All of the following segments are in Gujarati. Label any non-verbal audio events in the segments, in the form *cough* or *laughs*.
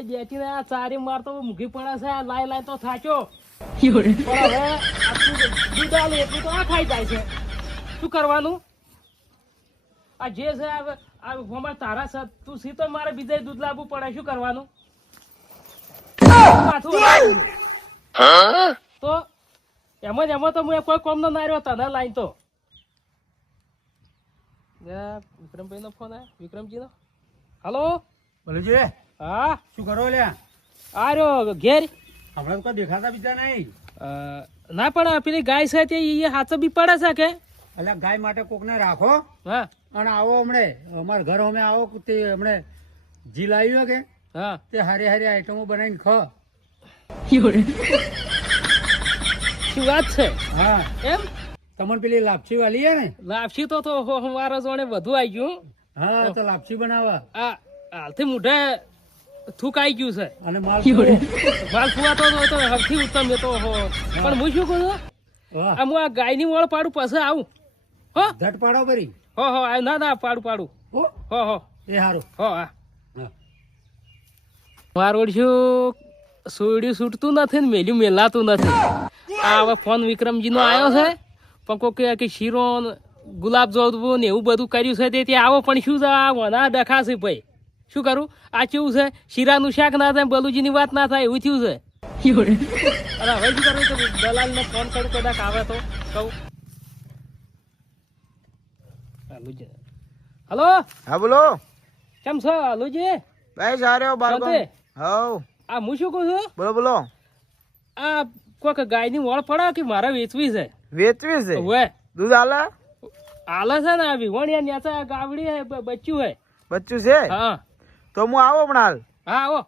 ઓય બેઠીને આ ચારી મારતો મૂકી પડે છે આ લાઈ લાઈ તો થાચો પણ હવે આટલું દૂધ આલે એટલું તો આ ખાઈ જાય છે. શું કરવાનું? આ જે છે આ આ તારા છે તું સી તો મારે બીજે દૂધ લાવવું પડે? શું કરવાનું? તો એમ જ એમાં તો હું કોઈ કોમ નો ના રહ્યો તને લાઈન તો. વિક્રમભાઈ નો ફોન આવ્યો વિક્રમજી નો હલો? ભલુજી હા? શું કરો લ્યા? આ રહ્યો ઘેર? હમણાં તો દેખાતા બીજા નહીં. ના પણ પેલી ગાય છે તે એ હાથો બી પડે છે કે? એટલે ગાય માટે કોકને રાખો. હા. અને આવો હમણે અમારા ઘર અમે આવો તે હમણે જી લાવ્યો કે? હા. તે હારી હારી આઈટમો બનાવીને ખ. શું વાત છે? હા. એમ? તમને પેલી લાપસી વાલી હે ને? લાપસી તો તો મારા જોડે વધુ આવી ગયું. હા તો લાપસી બનાવવા. આ હાલથી મોઢે થૂક આવી ગયું છે. અને માલ વાલ *laughs* તો સૌથી ઉત્તમ એ તો હો. પણ હું શું કહું આ હું આ ગાયની વળ પાડું પછી આવું. હો? ઝટ પાડો ભરી. હો હો ના ના પાડું પાડું. હો. હો એ સારું હો હા. મારું શું સોયડ્યું છૂટતું નથી ને મેલ્યું મેલાતું નથી. આ હવે ફોન વિક્રમજીનો આવ્યો છે. પણ કોઈ કે શીરો ગુલાબ જોવું ને એવું બધું કર્યું છે તે ત્યાં આવો પણ શું છે? આ વના ડખાશે ભાઈ. શું કરું? આ કેવું છે? શીરાનું શાક ના થાય બલુજીની વાત ના થાય એવું થયું છે? અરે હવે શું કરું તો દલાલને ફોન કરું કદાચ આવે તો કહું. હલો? હા બોલો. કેમ છો હાલુજી ભાઈ સારો બાળકો. હવ. આ હું શું કહું છું? બોલો બોલો. આ કોઈક ગાયની વળ પડે કે મારે વેચવી છે? વેચવી છે? હવે. દૂધ આલે? હાલે છે ને આવી વણિયા ન્યાસા ગાવડી હે બચ્ચું હે. બચ્ચું છે? હા. તો હું આવો હમણાં હા આવો.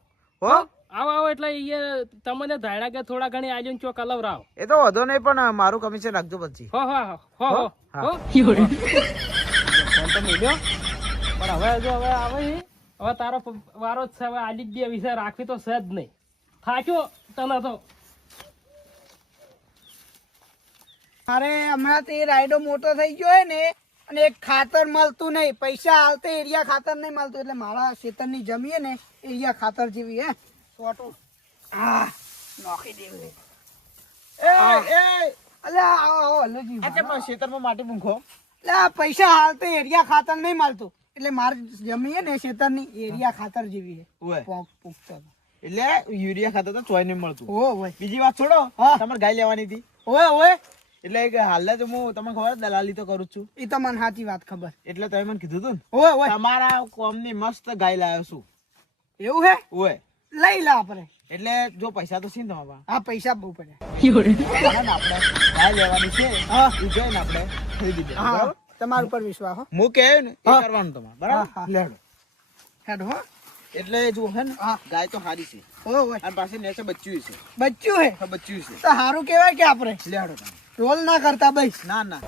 હો? આવો આવો એટલે એ તમને ધાયણા કે થોડા ઘણી આજુ ચોક અલવરાવો. એ તો વધો નહીં પણ મારું કમિશન રાખજો પછી. હો હો હો હો હો? હો ફોન તો મેલ્યો પણ હવે જો હવે આવે હવે તારો વારો જ છે હવે આલી જ વિશે રાખવી તો છે જ નહીં. થાક્યો તને તો. અરે હમણાં તે રાયડો મોટો થઈ ગયો હે ને અને ખાતર મળતું નહીં. પૈસા હાલતે એરિયા ખાતર નહીં મળતું. એટલે મારા ખેતરની જમીએ ને એરિયા ખાતર જેવી હે. સોટું. હા. નોખી દેવું એ એ અલ્યા આવો આવો હલોજી ખેતરમાં માટી મૂકો એટલે પૈસા હાલતે એરિયા ખાતર નહીં મળતું. એટલે મારી જમીએ ને ખેતરની એરિયા ખાતર જેવી હે. પોક પૂકતો એટલે યુરિયા ખાતર તો ચોય નહીં મળતું. ઓ બીજી વાત છોડો. તમારે ગાય લેવાની હતી. ઓય ઓય. એટલે કે હાલે તો હું તમને ખબર દલાલી તો કરું જ છું. એ તો મને સાચી વાત ખબર. એટલે તમે મને કીધું હતું ને ઓય ઓય. તમારા કોમની મસ્ત ગાય લાવ્યો છું. એવું હે? ઓય. લઈ લા આપણે. એટલે જો પૈસા તો છે ને તમારા પાસે. હા પૈસા બહુ પડે આપણે ગાય લેવાની છે. હા. જોઈને આપણે ખરીદી દઈએ બરાબર? તમારા ઉપર વિશ્વાસ હો. હું કહે ને એ કરવાનું તમારે. બરાબર? લેડો. હેડો એટલે જો હે ને હા. ગાય તો સારી છે. ઓય અને પાસે નેચે બચ્ચું છે બચ્ચું હે? હા, છે તો સારું કહેવાય કે આપણે. લેડો રોલ ના કરતા બસ. ના ના.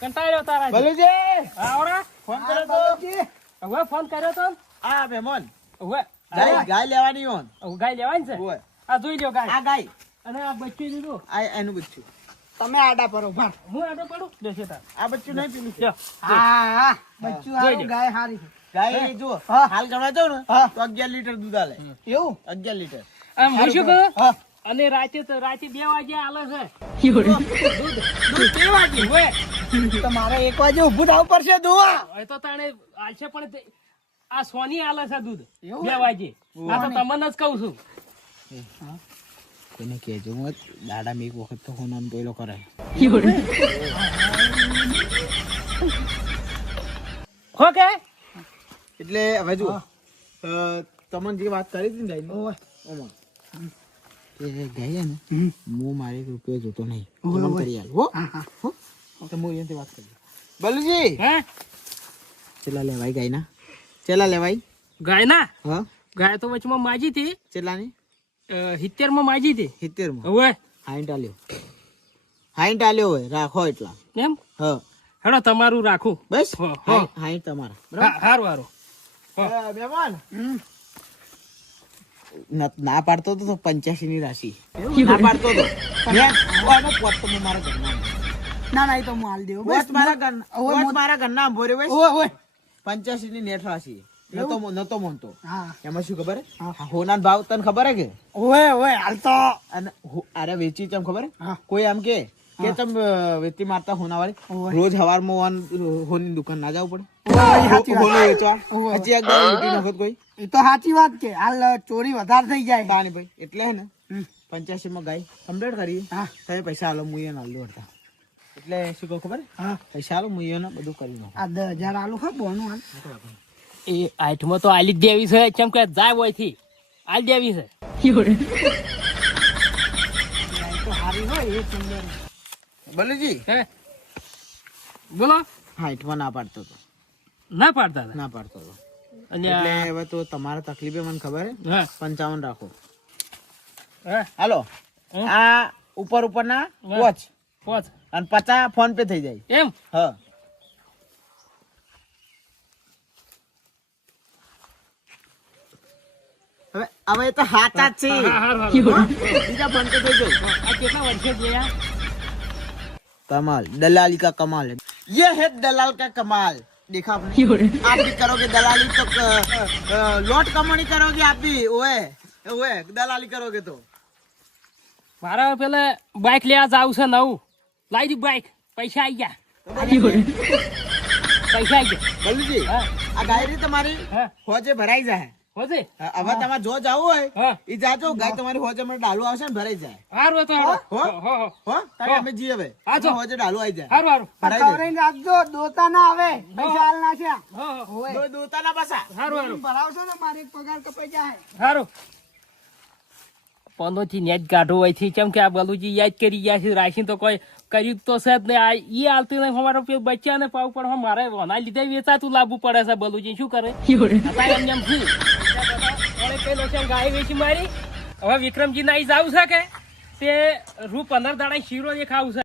કંટાળ્યો તારા ભલુજી આવડા ફોન કર્યો તો. હવે ફોન કર્યો તો? આ મહેમાન હવે ગાય ગાય લેવાની હોન ગાય લેવાની છે? આ જોઈ લ્યો ગાય. આ ગાય. અને આ બચ્ચું દીધું. આ એનું બચ્ચું તમે આડા પડો હું આડો પડું? તાર. આ બચ્ચું નહીં પીલું છે. હા હા. બચ્ચું જોઈ ગાય હારી છે. ગાય જો હાલ ગણવા જાવ ને તો અગિયાર લીટર દૂધ આલે. એવું? અગિયાર લીટર. આમ હું શું કહું? અને રાતે તો રાતે બે વાગે આલે છે. દૂધ વાગે હોય તો મારે એક વાગે ઊભું થવું પડશે દુવા. હવે તો તાણે આલશે પણ આ સોની આલે છે દૂધ. એવું? બે હે? વાગે આ તો તમને જ કહું છું. કોઈને કહેજો. મત દાડા એક વખત તો ફોન પેલો કરે હો કે એટલે હવે જો તમને જે વાત કરી હતી ને ઓમાં. ગાય ને હું મારે એક રૂપિયો જોતો નહીં. તમને કરી આલ હો. હા હા. તો હું એનાથી વાત કરી બલુજી! હે? ચેલા લેવાય ગાયના? ચેલા લેવાય? ગાય ના હા. ગાય તો વચમાં માજી હતી. ચેલાની? સિત્તેરમાં માજી હતી. સિત્તેરમાં હવે. હાઈન્ટ આલ્યો. હાઈન્ટ આલ્યો હોય રાખો એટલા. એમ? હ. હેડો તમારું રાખું. બસ. હાઈન્ટ તમારા. હારું હારું. મહેમાન. ના પાડતો તો પંચ્યાસી ની રાશિ ના પાડતો તો. મારા ઘરના ના ના એ તો હું હાલ દેવું. મારા ઘર હવે પોત મારા ઘરના ભોરે પંચ્યાસી ની નેટ રાશી. નતો નતો મોનતો. એમાં શું ખબર? હા. હોના ભાવ તને ખબર હે કે? ઓવે ઓવે હાલ તો અને અરે વેચી ચમ ખબર હા. કોઈ આમ કે કે તમ વેચી મારતા હોના વાળી રોજ હોની દુકાન ના જવું પડે. સાચી વાત. હોનું વેચવા. હજી એક દાડો લૂંટી નાખો કોઈ. એ તો સાચી વાત કે હાલ ચોરી વધારે થઈ જાય. તાની ભાઈ એટલે હે ને. પંચ્યાસી માં ગાય. કમ્પ્લેટ કરી હા. તમે પૈસા આલો મુઈએ ના આલો હતા એટલે શું કહું ખબર? હા. પૈસા આલો મુઈએ ને બધું કરી નાખો. આ દસ હજાર આલુ ખા બોનું હાલ. એ આઠમાં તો આલી દેવી છે. કેમ કે જાય હોયથી આલી દેવી છે. તો હારી હોય એ સુંદર બલુજી? હે? બોલો. હાઈટમાં ના પાડતો તો. ના પાડતા હતા? ના પાડતો તો. અને હવે તો તમારા તકલીફે મને ખબર હે? હા. પંચાવન રાખો. હે, હાલો. હમ. આ ઉપર ઉપર ના. વોચ પોચ અને પચાસ ફોન પે થઈ જાય. એમ? હા. હવે હવે એ તો હાચા જ છે હા, હારું, હારું. બીજા ફોન પે થઈ જાય આ કેટલા વર્ષે જોયા कमाल दलाली का कमाल है ये है दलाल का कमाल देखा आपने आप भी करोगे दलाली तो अ, अ, लौट कमानी करोगे आप भी ओए ओए दलाली करोगे तो મારા પેલા બાઇક લેવા જાવ છે નવું લાવી દી બાઇક પૈસા આવી ગયા પૈસા આવી ગયા बल्लू जी હા આ ગાયરી તમારી હા હોજે ભરાઈ જાય હોશે હા, હવે તમારે જો જવું હોય એ જાજો ગાય તમારી હોજે મને ડાલુ આવશે ને ભરાઈ જાય. હારું તો હો? હો હો હો. હો? તારે અમે જી. હવે હોજે ડાલુ આવી જાય. હારું હારું. ભરાઈ રાખજો દોતા ના આવે. પૈસા હાલ નાખ્યા. હો હો. ઓવે દો પાસા હારું હારું. ભરાવશો ને મારે એક પગાર કપાઈ જાય. હારું. પંદોથી નેટ કાઢો હોય છે કેમ કે આ બલુજી યાદ કરી ગયા છે રાશી તો કોઈ કર્યું તો છે જ નહીં. આ ઈ હાલતું નહીં અમારો પેલું બચ્ચા ને પાવ પણ મારે વના લીધે વેચાતું લાવવું પડે છે બલુજી શું કરે? એમને એમ શું? ગાય વેચી મારી. હવે વિક્રમજી ના જાવું છે કે તે રૂ પંદર દાડા શીરો એ ખાવું છે.